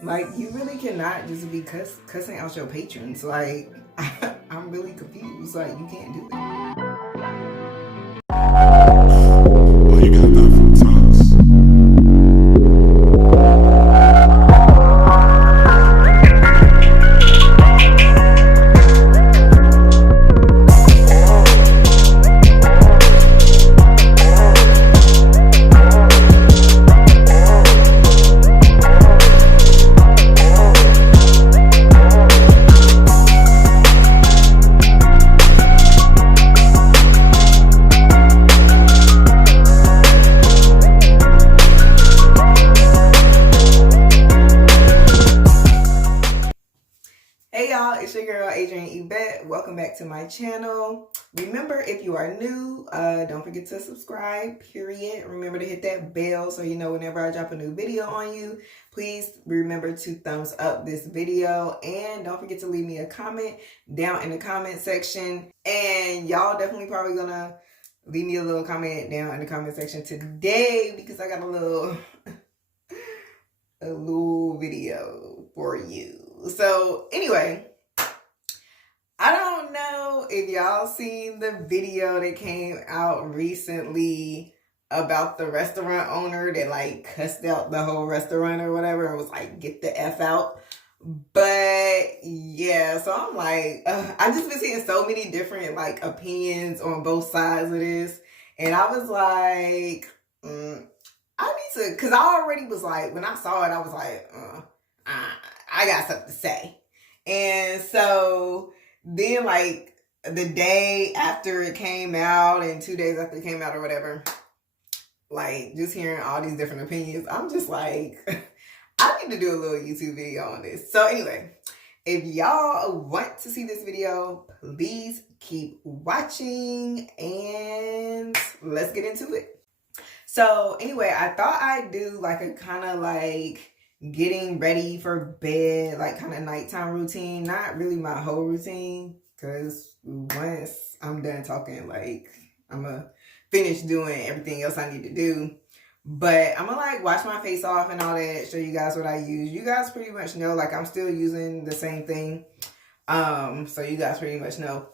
Like, you really cannot just be cussing out your patrons. Like, I'm really confused. Like, you can't do that. Well, you got that from Thomas. Hey y'all, it's your girl Adrienne Yvette. Welcome back to my channel. Remember, if you are new, don't forget to subscribe, period. Remember to hit that bell so you know whenever I drop a new video on you. Please remember to thumbs up this video, and don't forget to leave me a comment down in the comment section. And y'all definitely probably gonna leave me a little comment down in the comment section today because I got a little video for you. So anyway, I don't know if y'all seen the video that came out recently about the restaurant owner that like cussed out the whole restaurant or whatever and was like, get the F out. But yeah, so I'm like, I just been seeing so many different like opinions on both sides of this. And I was like, I need to, because I already was like, when I saw it, I was like, I got something to say. And so then like the day after it came out and 2 days after it came out or whatever, like just hearing all these different opinions, I'm just like, I need to do a little YouTube video on this. So anyway, if y'all want to see this video, please keep watching and let's get into it. So anyway, I thought I'd do like a kind of like getting ready for bed, like kind of nighttime routine. Not really my whole routine, because once I'm done talking, like I'm gonna finish doing everything else I need to do. But I'm gonna like wash my face off and all that, show you guys what I use. You guys pretty much know, like I'm still using the same thing. So you guys pretty much know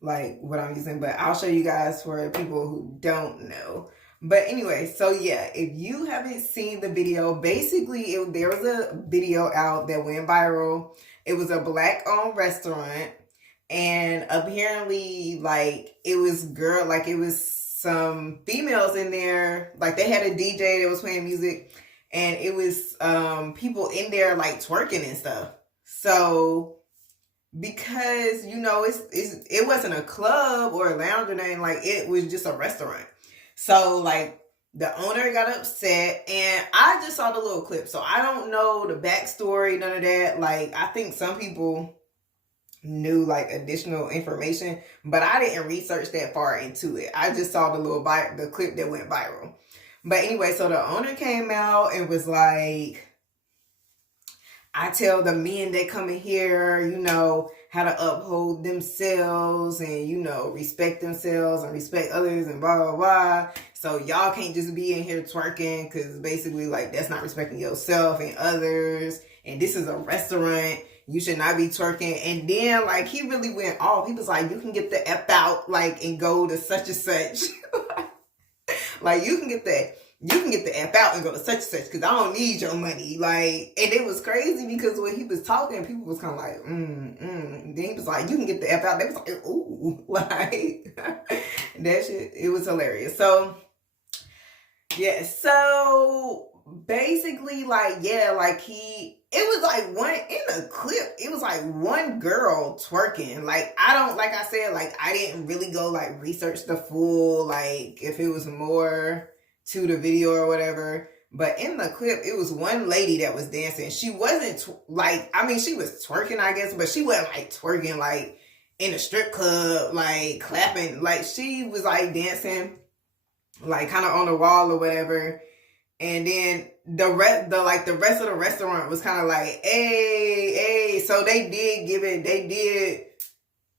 like what I'm using, but I'll show you guys for people who don't know. But anyway, so yeah, if you haven't seen the video, basically there was a video out that went viral. It was a Black-owned restaurant, and apparently like it was some females in there. Like they had a DJ that was playing music, and it was people in there like twerking and stuff. So because you know it wasn't a club or a lounge or nothing, like it was just a restaurant. So like the owner got upset, and I just saw the little clip, so I don't know the backstory, none of that. Like I think some people knew like additional information, but I didn't research that far into it. I just saw the clip that went viral. But anyway, so the owner came out and was like, I tell the men that come in here, you know, how to uphold themselves and, you know, respect themselves and respect others and blah, blah, blah. So y'all can't just be in here twerking, because basically, like, that's not respecting yourself and others. And this is a restaurant. You should not be twerking. And then, like, he really went off. He was like, you can get the F out, like, and go to such and such. Like, you can get the F out and go to such and such, because I don't need your money. Like, and it was crazy because when he was talking, people was kind of like, Then he was like, you can get the F out. They was like, ooh, like, that shit, it was hilarious. So, yeah, so basically, like, yeah, like it was like in the clip, it was like one girl twerking. Like, like I said, like, I didn't really go like research the full, like, if it was more to the video or whatever. But in the clip, it was one lady that was dancing. She wasn't she was twerking, I guess, but she wasn't like twerking like in a strip club, like clapping. Like she was like dancing, like kind of on the wall or whatever. And then the rest of the restaurant was kind of like, hey. So they did,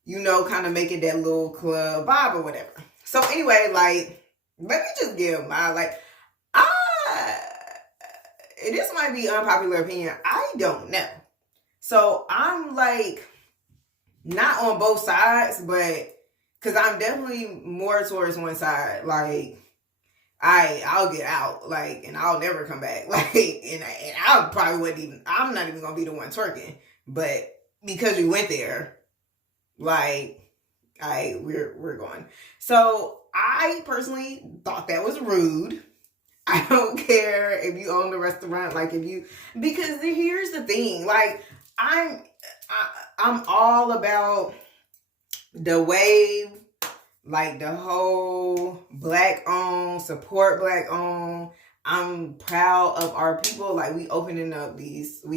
you know, kind of make it that little club vibe or whatever. So anyway, like, let me just give my, like, this might be unpopular opinion. I don't know. So I'm like not on both sides, but because I'm definitely more towards one side. Like I'll get out, like, and I'll never come back. Like, and I probably wouldn't even. I'm not even gonna be the one twerking, but because we went there, like, we're going. So I personally thought that was rude. I don't care if you own the restaurant, like if you, because here's the thing, like I'm all about the wave, like the whole black owned, support black owned. I'm proud of our people. Like we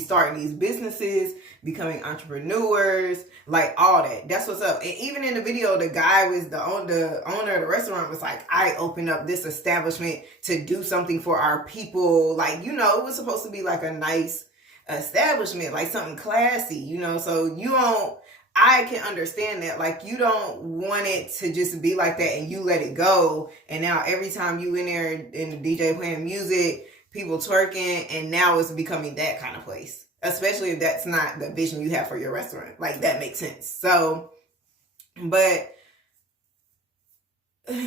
starting these businesses, becoming entrepreneurs, like all that. That's what's up. And even in the video, the guy was the owner of the restaurant was like, I opened up this establishment to do something for our people. Like, it was supposed to be like a nice establishment, like something classy, so I can understand that. Like, you don't want it to just be like that and you let it go. And now every time you in there and the DJ playing music, people twerking, and now it's becoming that kind of place. Especially if that's not the vision you have for your restaurant. Like, that makes sense. So, but I'm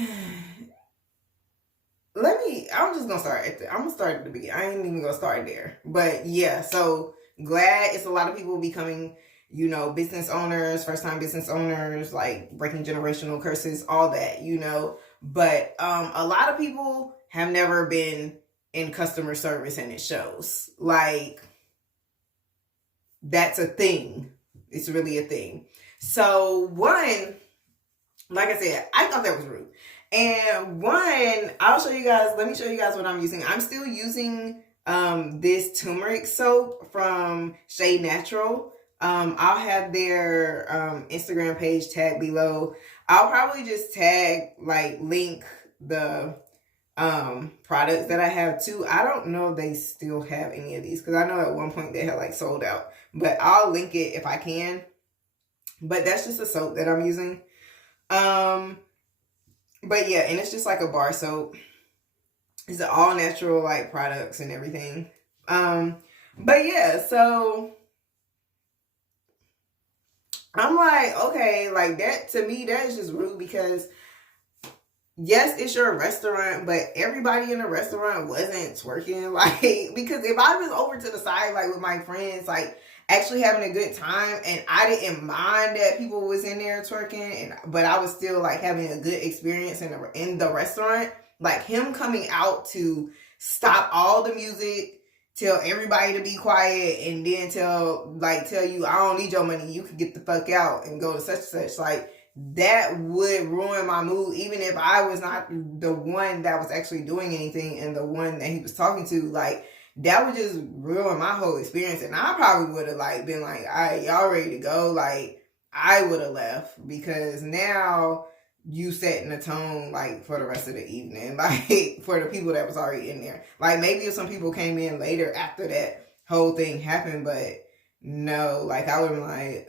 just going to start I'm going to start at the beginning. I ain't even going to start there. But yeah, so glad it's a lot of people becoming business owners, first-time business owners, like breaking generational curses, all that, But a lot of people have never been in customer service, and it shows. Like, that's a thing. It's really a thing. So, one, like I said, I thought that was rude. And one, let me show you guys what I'm using. I'm still using this turmeric soap from Shea Natural. I'll have their Instagram page tagged below. I'll probably just link the products that I have too. I don't know if they still have any of these, because I know at one point they had sold out, but I'll link it if I can. But that's just a soap that I'm using. But yeah, and it's just like a bar soap. It's all natural products and everything. But yeah, so I'm like, okay, that to me, that is just rude, because yes, it's your restaurant, but everybody in the restaurant wasn't twerking. Because if I was over to the side, with my friends, actually having a good time, and I didn't mind that people was in there twerking, but I was still having a good experience in the restaurant, him coming out to stop all the music, tell everybody to be quiet, and then tell you, I don't need your money, you can get the fuck out and go to such and such. That would ruin my mood, even if I was not the one that was actually doing anything and the one that he was talking to. That would just ruin my whole experience. And I probably would have been all right, y'all ready to go? I would have left, because now you setting the tone for the rest of the evening, for the people that was already in there. Maybe if some people came in later after that whole thing happened, but no, I would have been I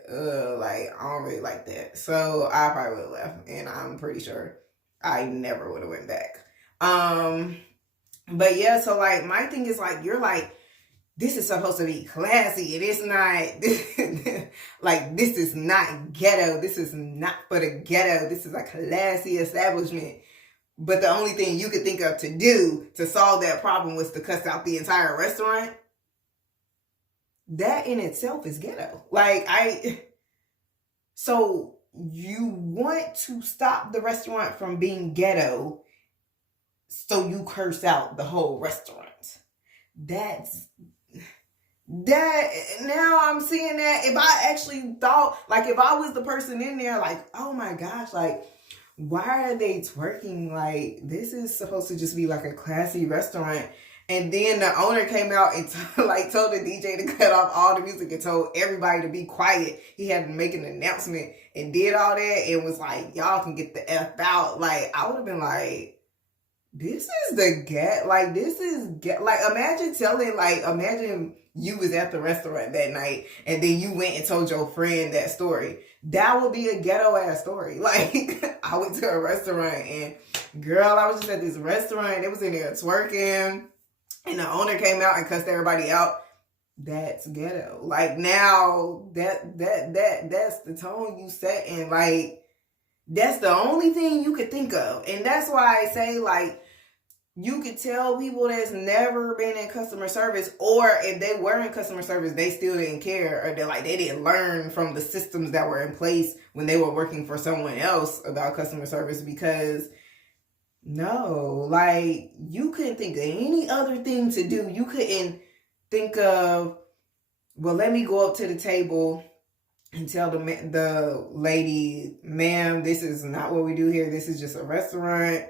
don't really like that. So I probably would have left, and I'm pretty sure I never would have went back. But yeah, so my thing is you're this is supposed to be classy, and it's not. This is not ghetto. This is not for the ghetto. This is a classy establishment. But the only thing you could think of to do to solve that problem was to cuss out the entire restaurant. That in itself is ghetto. So you want to stop the restaurant from being ghetto, so you curse out the whole restaurant. That now I'm seeing that if I actually thought, if I was the person in there, oh my gosh, why are they twerking? This is supposed to just be a classy restaurant. And then the owner came out and told the DJ to cut off all the music and told everybody to be quiet. He had to make an announcement and did all that and was y'all can get the F out. I would have been this is the get. This is get. Imagine you was at the restaurant that night and then you went and told your friend that story. That would be a ghetto ass story. I went to a restaurant and girl, I was just at this restaurant. It was in there twerking. and the owner came out and cussed everybody out, that's ghetto. Like now that's the tone you set, and like that's the only thing you could think of. And that's why I say, like, you could tell people that's never been in customer service, or if they were in customer service, they still didn't care, or they didn't learn from the systems that were in place when they were working for someone else about customer service. Because no, like, you couldn't think of any other thing to do. You couldn't think of, well, let me go up to the table and tell the lady, ma'am, this is not what we do here. This is just a restaurant.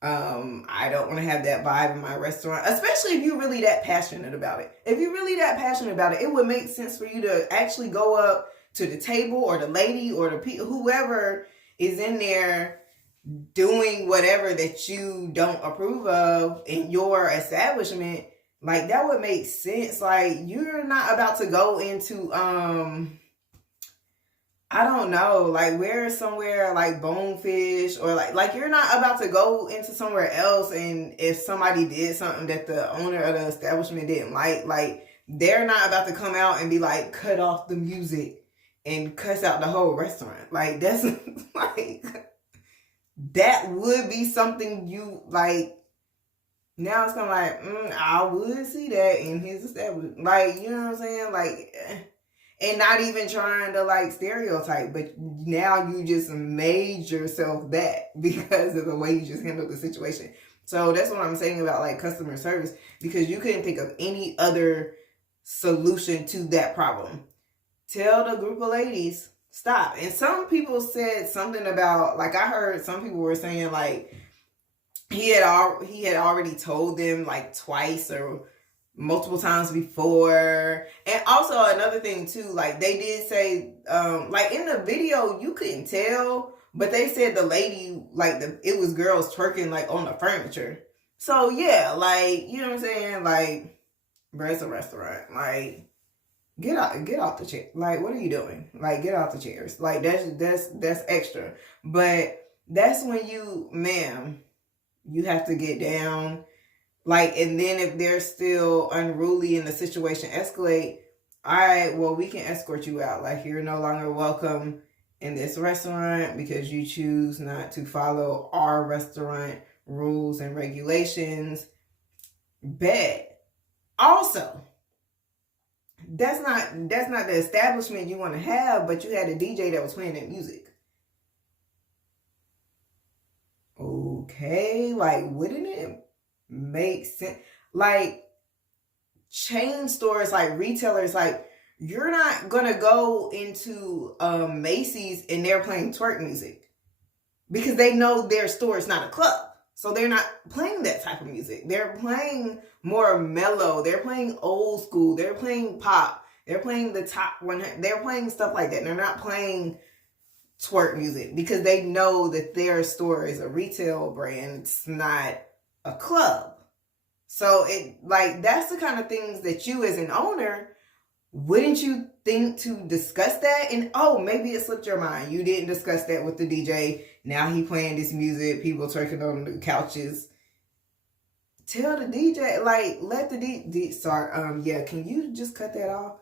I don't want to have that vibe in my restaurant, especially if you're really that passionate about it. If you're really that passionate about it, it would make sense for you to actually go up to the table or the lady or the people, whoever is in there doing whatever that you don't approve of in your establishment. Like, that would make sense. Like, you're not about to go into, I don't know, like, where somewhere like Bonefish, or like you're not about to go into somewhere else, and if somebody did something that the owner of the establishment didn't like they're not about to come out and be like, cut off the music and cuss out the whole restaurant. Like, that's like, that would be something you like. Now it's kind of like, I would see that in his establishment. Like, you know what I'm saying? Like, and not even trying to like stereotype, but now you just made yourself that because of the way you just handled the situation. So that's what I'm saying about like customer service, because you couldn't think of any other solution to that problem. Tell the group of ladies, stop. And some people said something about, like, I heard some people were saying like he had already told them like twice or multiple times before. And also another thing too, like, they did say, like, in the video you couldn't tell, but they said the lady, like, it was girls twerking like on the furniture. So yeah, like, you know what I'm saying? Like, bro, it's a restaurant. Like, get off the chair. Like, what are you doing? Like, get off the chairs. Like, that's extra. But that's when you, ma'am, you have to get down. Like, and then if they're still unruly and the situation escalate, all right, well, we can escort you out. Like, you're no longer welcome in this restaurant because you choose not to follow our restaurant rules and regulations. Bet. Also, that's not the establishment you want to have, but you had a DJ that was playing that music. Okay, like, wouldn't it make sense? Like, chain stores, like retailers, like, you're not gonna go into Macy's and they're playing twerk music because they know their store is not a club, so they're not playing that type of music. They're playing more mellow, they're playing old school, they're playing pop, they're playing the top 100, they're playing stuff like that. They're not playing twerk music because they know that their store is a retail brand, it's not a club. So it, like, that's the kind of things that you as an owner, wouldn't you think to discuss that? And oh, maybe it slipped your mind, you didn't discuss that with the DJ. Now he playing this music, people twerking on the couches. Tell the DJ, like, let the DJ start. Yeah, can you just cut that off?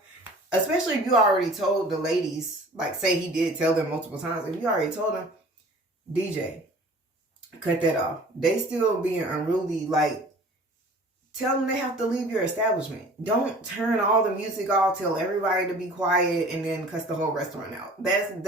Especially if you already told the ladies, like, say he did tell them multiple times. If you already told them, DJ, cut that off. They still being unruly, like, tell them they have to leave your establishment. Don't turn all the music off, tell everybody to be quiet, and then cuss the whole restaurant out. That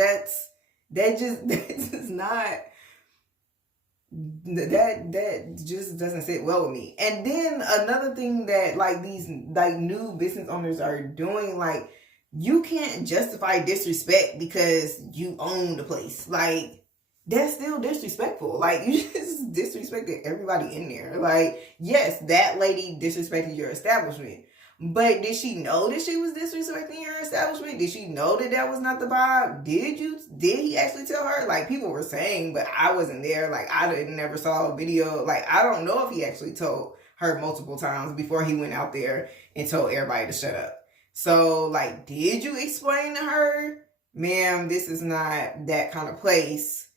just doesn't sit well with me. And then another thing that, like, these, like, new business owners are doing, like, you can't justify disrespect because you own the place. Like, that's still disrespectful. Like, you just disrespected everybody in there. Like, yes, that lady disrespected your establishment, but did she know that she was disrespecting your establishment? Did she know that that was not the vibe? Did he actually tell her? Like, people were saying, but I wasn't there. Like, I never saw a video. Like, I don't know if he actually told her multiple times before he went out there and told everybody to shut up. So, like, did you explain to her, ma'am, this is not that kind of place.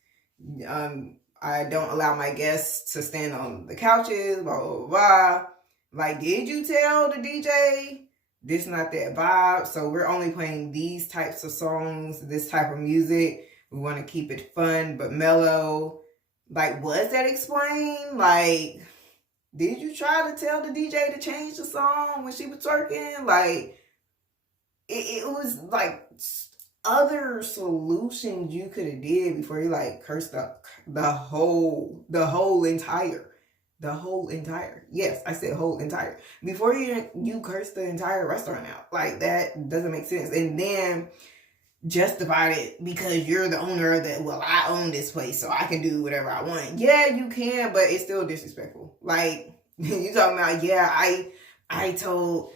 I don't allow my guests to stand on the couches, blah, blah, blah, blah. Like, did you tell the DJ this not that vibe? So we're only playing these types of songs, this type of music. We want to keep it fun but mellow. Like, was that explained? Like, did you try to tell the DJ to change the song when she was twerking? Like, it was like other solutions you could have did before you like cursed up the whole entire. Yes, I said whole entire. Before you curse the entire restaurant out. Like, that doesn't make sense. And then justified it because you're the owner of that. Well, I own this place, so I can do whatever I want. Yeah, you can, but it's still disrespectful. Like, you talking about, yeah, I tell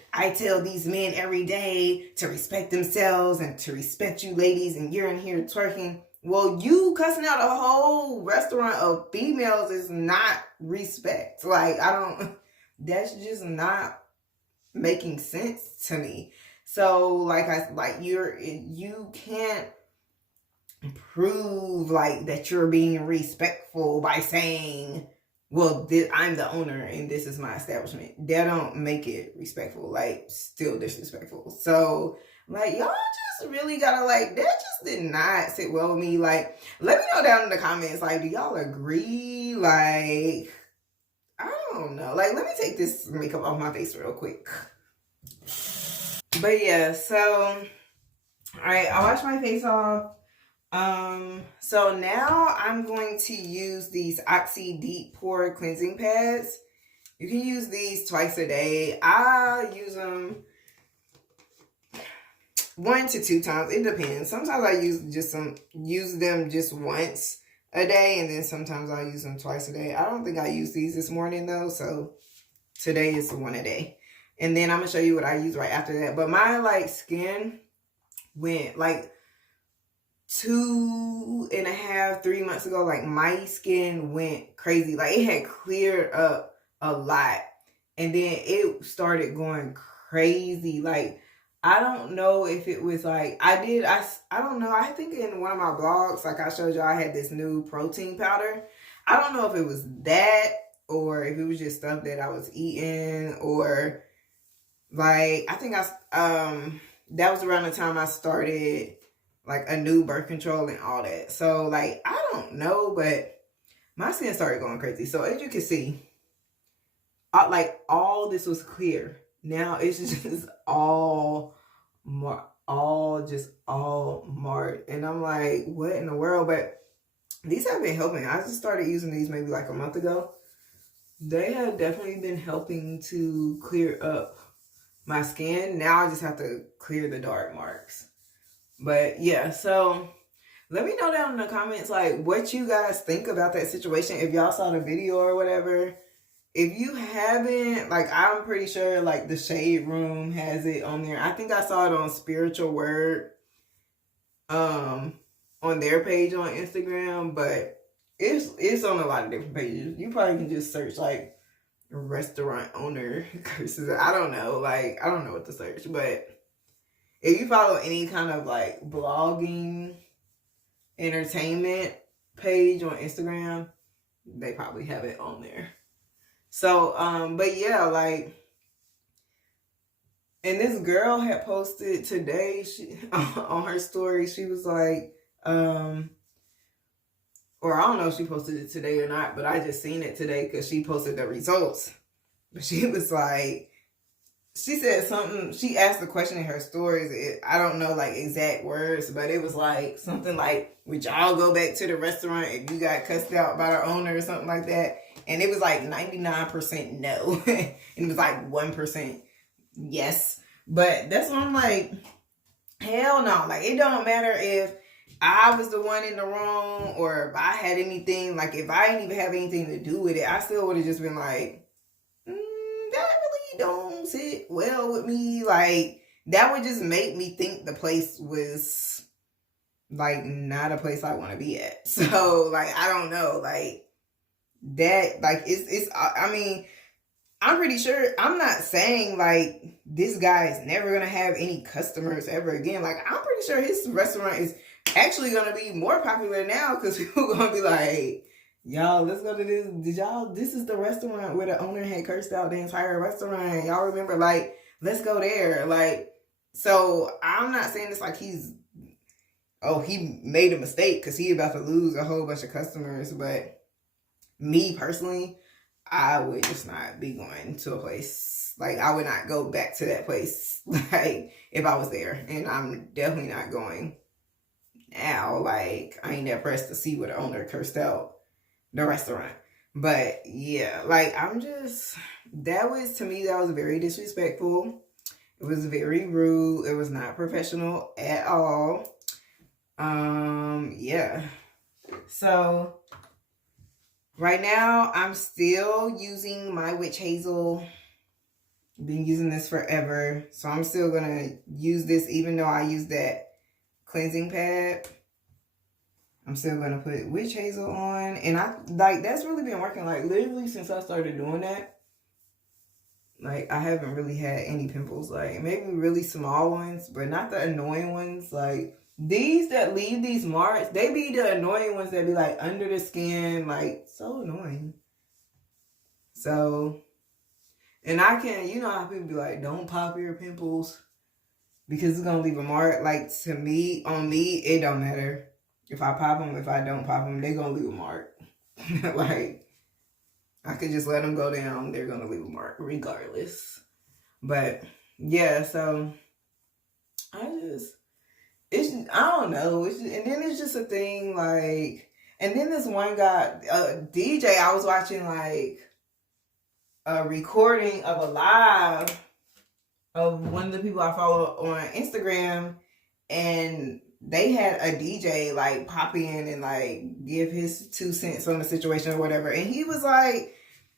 these men every day to respect themselves and to respect you ladies, and you're in here twerking. Well, you cussing out a whole restaurant of females is not respect. Like, that's just not making sense to me. So you can't prove like that you're being respectful by saying, well, I'm the owner and this is my establishment. That don't make it respectful. Like, still disrespectful. So, like, y'all just really gotta, like, that just did not sit well with me. Like, let me know down in the comments, like, do y'all agree? Like, I don't know. Like, let me take this makeup off my face real quick. But yeah, so, alright, I washed my face off. So now I'm going to use these Oxy Deep Pore Cleansing Pads. You can use these twice a day. I use them 1 to 2 times. It depends. Sometimes I use them just once a day, and then sometimes I use them twice a day. I don't think I used these this morning though, so today is 1 a day. And then I'm gonna show you what I use right after that. But my like skin went like 2.5, 3 months ago, like my skin went crazy. Like, it had cleared up a lot, and then it started going crazy. Like, I don't know if it was like I don't know. I think in one of my blogs, like I showed you, I had this new protein powder. I don't know if it was that or if it was just stuff that I was eating, or like, I think that was around the time I started like a new birth control and all that. So like, I don't know, but my skin started going crazy. So as you can see, like all this was clear. Now it's just all marked. And I'm like, what in the world? But these have been helping. I just started using these maybe like a month ago. They have definitely been helping to clear up my skin. Now I just have to clear the dark marks. But yeah, so let me know down in the comments like what you guys think about that situation. If y'all saw the video or whatever. If you haven't, like, I'm pretty sure like the Shade Room has it on there. I think I saw it on Spiritual Word on their page on Instagram, but it's on a lot of different pages. You probably can just search like restaurant owner curses. I don't know. Like, I don't know what to search, but if you follow any kind of like blogging entertainment page on Instagram, they probably have it on there. So, but yeah, like, and this girl had posted today, on her story, she was like, or I don't know if she posted it today or not, but I just seen it today because she posted the results. But she was like, she said something, she asked the question in her stories. I don't know like exact words, but it was like something like, would y'all go back to the restaurant if you got cussed out by the owner or something like that? And it was like 99% no. And it was like 1% yes. But that's what I'm like, hell no. Like, it don't matter if I was the one in the wrong or if I had anything. Like, if I didn't even have anything to do with it, I still would have just been like, that really don't sit well with me. Like, that would just make me think the place was like not a place I want to be at. So like, I don't know, like that, like it's I mean, I'm pretty sure, I'm not saying like this guy is never gonna have any customers ever again. Like, I'm pretty sure his restaurant is actually gonna be more popular now because people are gonna be like, Y'all, let's go to this. This is the restaurant where the owner had cursed out the entire restaurant. Y'all remember, like, let's go there. Like, so I'm not saying it's like he made a mistake because he about to lose a whole bunch of customers. But me personally, I would just not be going to a place. Like, I would not go back to that place, like, if I was there. And I'm definitely not going now. Like, I ain't that pressed to see what the owner cursed out the restaurant. But yeah, like, that was very disrespectful. It was very rude. It was not professional at all. Yeah. So right now I'm still using my witch hazel. Been using this forever. So I'm still gonna use this even though I use that cleansing pad. I'm still going to put witch hazel on. And that's really been working. Like, literally since I started doing that, like, I haven't really had any pimples. Like, maybe really small ones, but not the annoying ones. Like, these that leave these marks, they be the annoying ones that be, like, under the skin. Like, so annoying. So, and I can, you know how people be like, don't pop your pimples because it's going to leave a mark. Like, to me, on me, it don't matter. If I pop them, if I don't pop them, they're going to leave a mark. Like, I could just let them go down. They're going to leave a mark regardless. But, yeah, so I don't know. And then it's just a thing, like, and then this one guy, DJ, I was watching, like, a recording of a live of one of the people I follow on Instagram, and they had a DJ like pop in and like give his 2 cents on the situation or whatever. And he was like,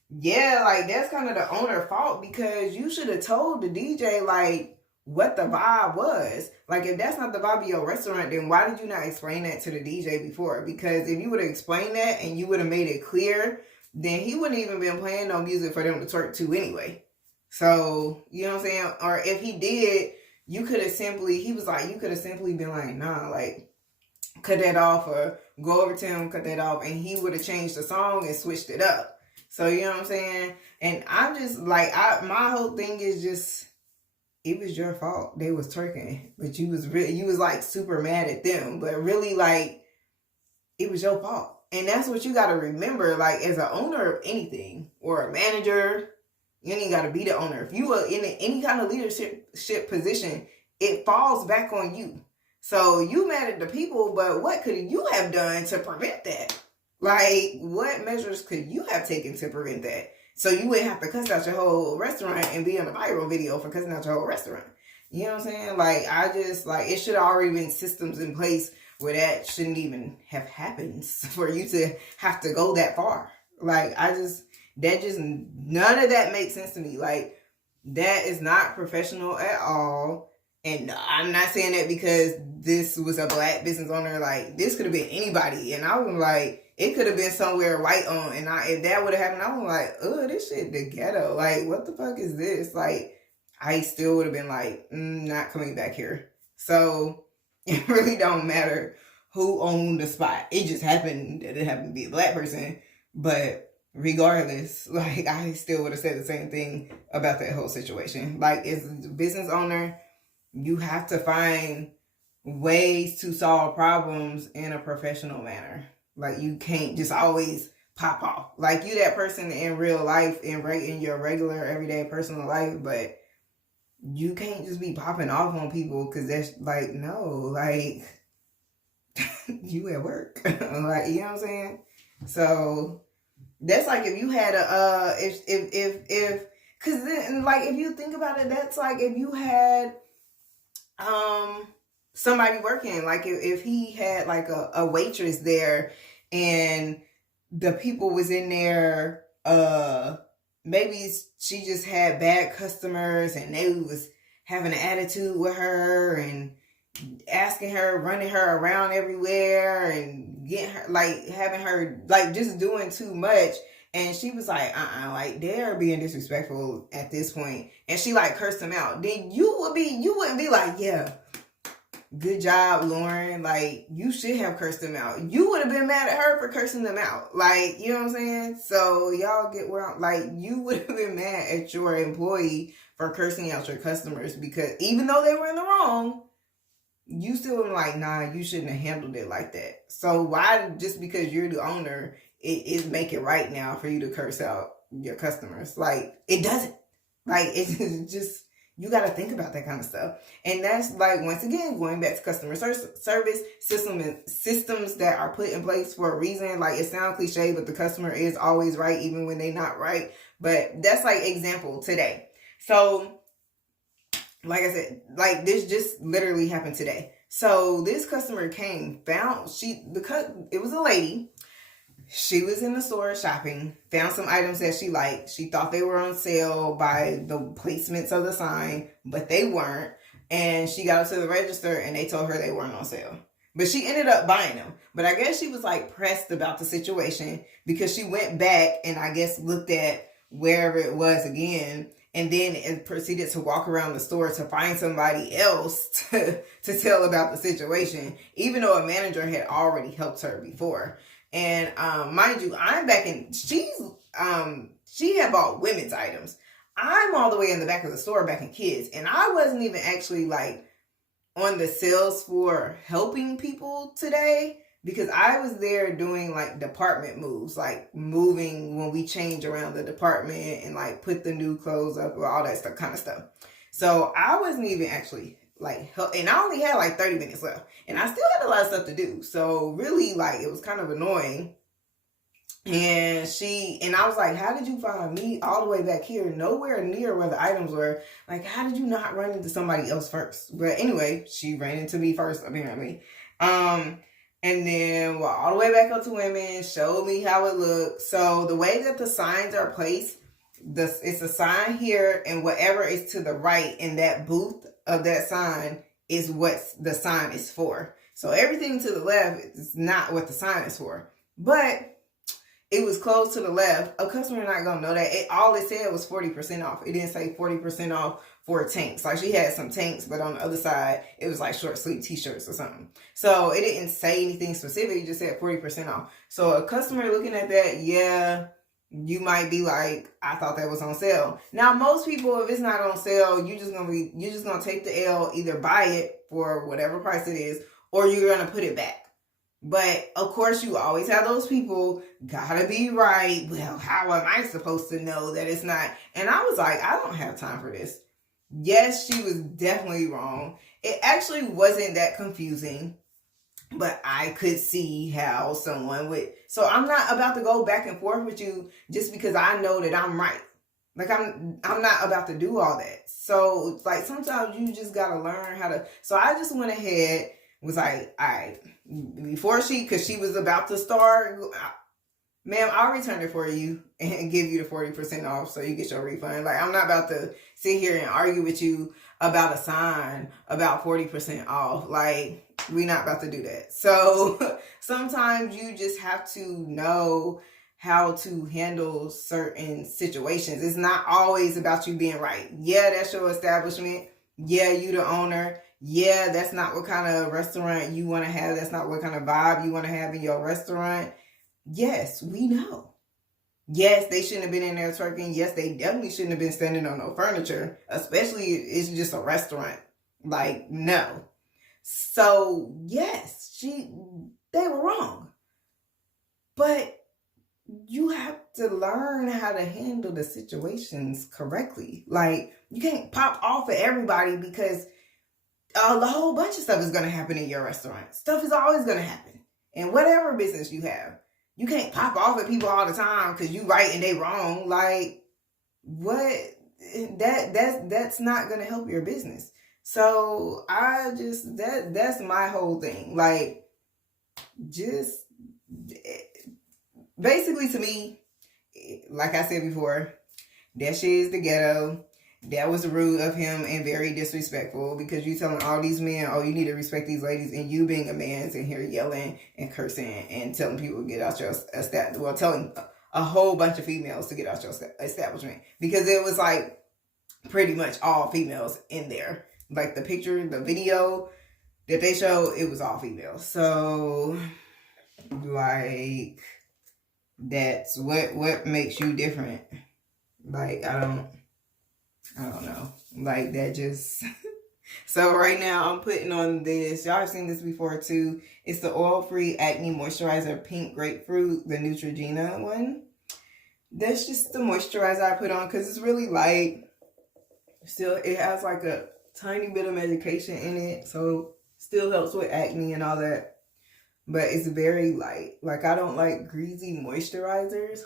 yeah, like that's kind of the owner's fault because you should have told the DJ like what the vibe was. Like, if that's not the vibe of your restaurant, then why did you not explain that to the DJ before? Because if you would have explained that and you would have made it clear, then he wouldn't even been playing no music for them to twerk to anyway. So, you know what I'm saying? Or if he did, you could have simply been like, nah, like, cut that off, or go over to him, cut that off, and he would have changed the song and switched it up. So, you know what I'm saying? And I'm just, like, my whole thing is just, it was your fault. They was twerking, but you was like, super mad at them. But really, like, it was your fault. And that's what you got to remember, like, as an owner of anything, or a manager. You ain't got to be the owner. If you are in any kind of leadership position, it falls back on you. So you mad at the people, but what could you have done to prevent that? Like, what measures could you have taken to prevent that? So you wouldn't have to cuss out your whole restaurant and be in a viral video for cussing out your whole restaurant. You know what I'm saying? Like, it should have already been systems in place where that shouldn't even have happened for you to have to go that far. Like, none of that makes sense to me. Like, that is not professional at all. And I'm not saying that because this was a black business owner. Like, this could have been anybody. And I was like, it could have been somewhere white owned. And if that would have happened, I was like, oh, this shit the ghetto. Like, what the fuck is this? Like, I still would have been like, not coming back here. So it really don't matter who owned the spot. It just happened that it happened to be a black person. But regardless, like, I still would have said the same thing about that whole situation. Like, as a business owner, you have to find ways to solve problems in a professional manner. Like, you can't just always pop off. Like, you that person in real life and in your regular everyday personal life, but you can't just be popping off on people because that's like, no, like, you at work. Like, you know what I'm saying? So that's like if you had because then, like, if you think about it, that's like if you had somebody working, like if he had like a waitress there and the people was in there, maybe she just had bad customers and they was having an attitude with her and asking her, running her around everywhere and getting her, like, having her, like, just doing too much. And she was like, like, they're being disrespectful at this point. And she, like, cursed him out. Then you wouldn't be like, yeah, good job, Lauren. Like, you should have cursed them out. You would have been mad at her for cursing them out. Like, you know what I'm saying? So y'all get where I'm, like, you would have been mad at your employee for cursing out your customers, because even though they were in the wrong, you still were like, nah, you shouldn't have handled it like that. So why, just because you're the owner, it make it right now for you to curse out your customers? Like, it doesn't. Like, it's just, you got to think about that kind of stuff. And that's, like, once again, going back to customer service systems that are put in place for a reason. Like, it sounds cliche, but the customer is always right, even when they're not right. But that's, like, example today. So, like I said, like, this just literally happened today. So this customer came, it was a lady. She was in the store shopping, found some items that she liked. She thought they were on sale by the placements of the sign, but they weren't. And she got up to the register and they told her they weren't on sale. But she ended up buying them. But I guess she was, like, pressed about the situation, because she went back and I guess looked at wherever it was again, and then it proceeded to walk around the store to find somebody else to tell about the situation, even though a manager had already helped her before. And mind you, I'm back in, she had bought women's items. I'm all the way in the back of the store back in kids, and I wasn't even actually, like, on the sales floor helping people today, because I was there doing, like, department moves, like moving when we change around the department and, like, put the new clothes up or all that stuff, kind of stuff. So I wasn't even actually, like, help, and I only had like 30 minutes left, and I still had a lot of stuff to do. So really, like, it was kind of annoying. And I was like, how did you find me all the way back here, nowhere near where the items were? Like, how did you not run into somebody else first? But anyway, she ran into me first, apparently. And then all the way back up to women, showed me how it looked. So the way that the signs are placed, it's a sign here, and whatever is to the right in that booth of that sign is what the sign is for. So everything to the left is not what the sign is for. But it was closed to the left. A customer not gonna know that. All it said was 40% off. It didn't say 40% off for tanks. Like, she had some tanks, but on the other side, it was like short sleeve t-shirts or something. So it didn't say anything specific. It just said 40% off. So a customer looking at that, yeah, you might be like, I thought that was on sale. Now, most people, if it's not on sale, you're just gonna take the L, either buy it for whatever price it is, or you're gonna put it back. But of course, you always have those people, gotta be right. Well, how am I supposed to know that it's not? And I was like, I don't have time for this. Yes, she was definitely wrong. It actually wasn't that confusing, but I could see how someone would. So I'm not about to go back and forth with you just because I know that I'm right. Like, I'm not about to do all that. So, like, sometimes you just gotta learn how to. So I just went ahead, was like, all right, because she was about to start, ma'am, I'll return it for you and give you the 40% off so you get your refund. Like, I'm not about to sit here and argue with you about a sign about 40% off. Like, we're not about to do that. So sometimes you just have to know how to handle certain situations. It's not always about you being right. Yeah, that's your establishment. Yeah, you the owner. Yeah, that's not what kind of restaurant you want to have. That's not what kind of vibe you want to have in your restaurant. Yes, we know. Yes, they shouldn't have been in there twerking. Yes, they definitely shouldn't have been standing on no furniture, especially if it's just a restaurant. Like, no. So, yes, they were wrong. But you have to learn how to handle the situations correctly. Like, you can't pop off at everybody, because a whole bunch of stuff is going to happen in your restaurant. Stuff is always going to happen in whatever business you have. You can't pop off at people all the time because you right and they wrong. Like, what? That's not going to help your business. So that's my whole thing. Like, just basically, to me, like I said before, that shit is the ghetto. That was rude of him and very disrespectful, because you telling all these men, oh, you need to respect these ladies, and you being a man sitting here yelling and cursing and telling people to get out your establishment. Well, telling a whole bunch of females to get out your establishment, because it was like pretty much all females in there. Like, the picture, the video, that they showed, it was all female. So like, that's what makes you different. Like, I don't know. Like, that just so right now I'm putting on this. Y'all have seen this before too. It's the oil-free acne moisturizer, pink grapefruit, the Neutrogena one. That's just the moisturizer I put on because it's really light. Still, it has like a tiny bit of medication in it, so still helps with acne and all that. But it's very light. Like, I don't like greasy moisturizers.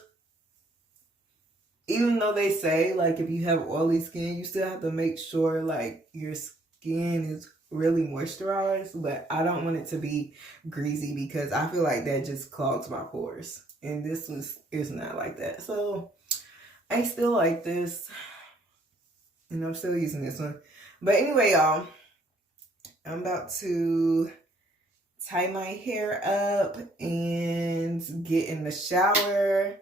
Even though they say, like, if you have oily skin, you still have to make sure, like, your skin is really moisturized. But I don't want it to be greasy because I feel like that just clogs my pores. And this is not like that. So, I still like this. And I'm still using this one. But anyway, y'all, I'm about to tie my hair up and get in the shower.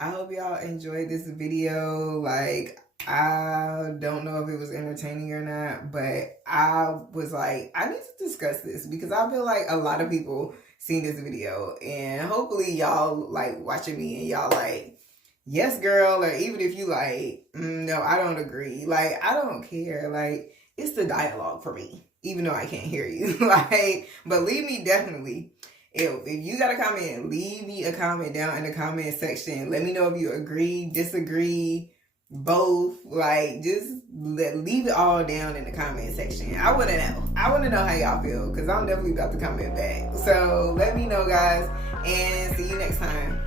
I hope y'all enjoyed this video. Like, I don't know if it was entertaining or not, but I was like, I need to discuss this because I feel like a lot of people seen this video, and hopefully y'all like watching me and y'all like, yes girl, or even if you like, no, I don't agree. Like, I don't care. Like, it's the dialogue for me, even though I can't hear you. Like, but leave me definitely. If you got a comment, leave me a comment down in the comment section. Let me know if you agree, disagree, both. Like, just leave it all down in the comment section. I want to know. I want to know how y'all feel because I'm definitely about to comment back. So let me know, guys, and see you next time.